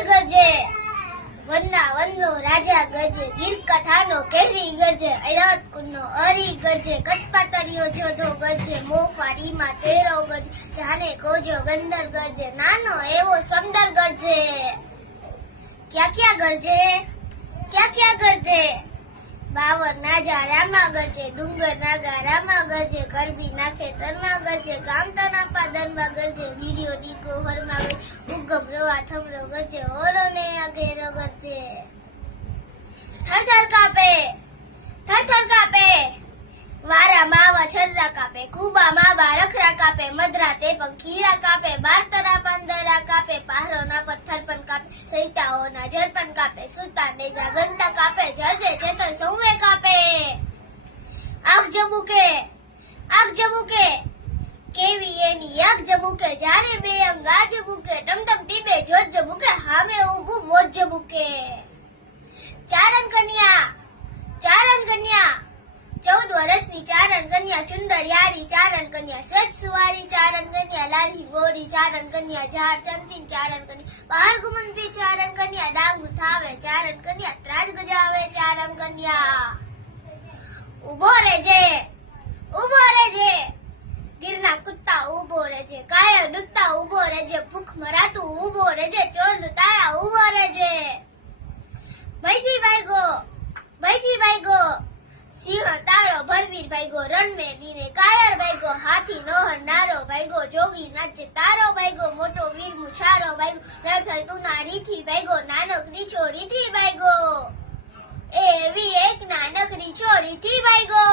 ગરજે વનના વનનો રાજા ગરજે ગીર કથાનો કેરી ગરજે ઐરાવત કુળનો અરી ગરજે કચપાતરીઓ જોધો ગરજે મોફારીમાં તેરો ગરજે જાને કોજો ગંદર ગરજે નાનો એવો સમદર ગરજે ક્યાં ગરજે બાવર નાજા રામા ગરજે ડુંગર નાગા રામા ગરજે કરબી નાખે તરમાં ગરજે કામતાના પાદરમાં ગરજે ગીરીઓ દીકો હરમાં ગરજે ઉગમ રવા થમરો ગરજે ઓરો ને આગેરો ગરજે થરથર કાપે વારા માવા છરરા કાપે કુબા માબા રખરા કાપે મદરા તે પણ ખીરા કાપે બારતરા પાંદરા કાપે પહાડોના પથ્થર પણ કાપે સૈતાઓના જળ પણ કાપે સુતા નેજા ગંતા કાપે જરદે ચેતન સૌવે કાપે આગ જબુકે કેવી એની આગ જબુકે જાણે બે અંગ આજ બુકે ટમટમ ટીબે જોત જબુકે હામે ઊભું મોજ જબુકે ચારણ કન્યા 14 વર્ષની ચારણ કન્યા સુંદર યારી ચારણ કન્યા સજ સુવારી ચારણ કન્યા લાલી ગોરી ચારણ કન્યા ઝાડ ચંતીન ચારણ કન્યા બહાર ઘુમંતી ચારણ કન્યા ડાંગ થાવે ચારણ કન્યા ત્રાજ ગજાવે ચારણ કન્યા ઉભો રહેજે ગીરના કુત્તા ઉભો રહેજે કાયર દુત્તા ઉભો રહેજે ભૂખ મરાતું ઉભો રહેજે ચોર તારા ઉભો રહેજે ભાઈથી ભાઈગો સિંહ તારો ભરવીર ભાઈગો રણમેર ને કાયર ભાઈગો હાથી નોહર નારો ભાઈગો જોગી નાચે તારો ભાઈગો મોટો વીર મુછારો ભાઈગો નરસઈ તું નારીથી ભાઈગો નાનકડી છોરીથી ભાઈગો એવી એક નાનકડી છોરીથી ભાઈગો